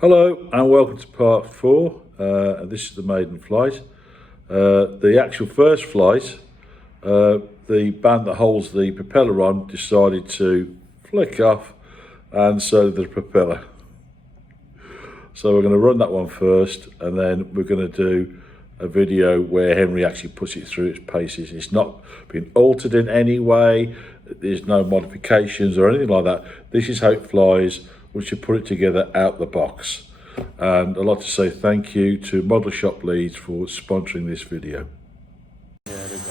Hello and welcome to part 4. This is the maiden flight. The actual first flight, the band that holds the propeller on decided to flick off, and so did the propeller. So we're going to run that one first, and then we're going to do a video where Henry actually puts it through its paces. It's not been altered in any way. There's no modifications or anything like that. This is how it flies. We should put it together out the box. And I'd like to say thank you to Model Shop Leeds for sponsoring this video. Yeah, it is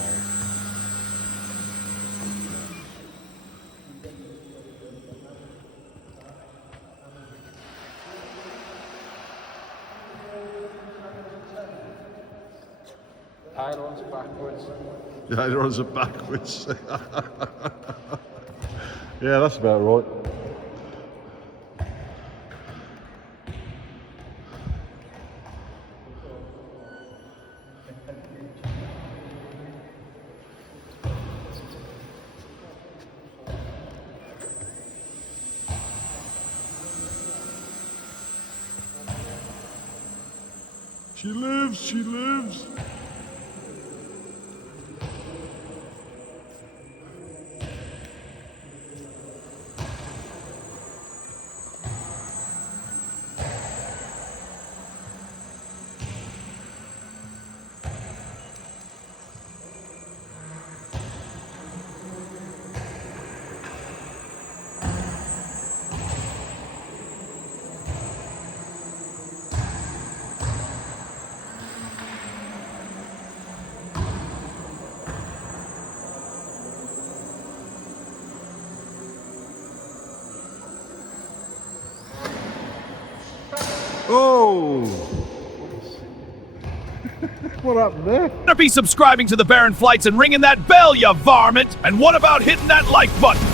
Ailerons backwards. The ailerons are backwards. Yeah, that's about right. She lives, she lives. Oh! What happened there? Better be subscribing to the Baron Flights and ringing that bell, you varmint! And what about hitting that like button?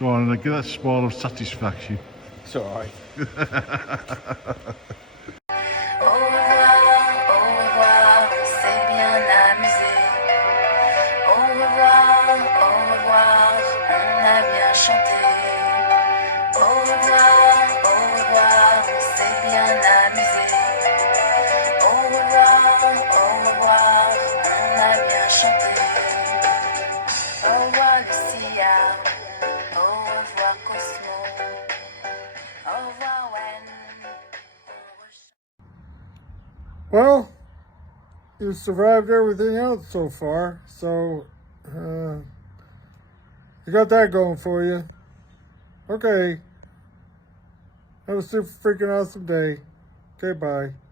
Go on, and give that smile of satisfaction. It's alright. Chanter. Well, you survived everything else so far, so you got that going for you. Okay. Have a super freaking awesome day. Okay, bye.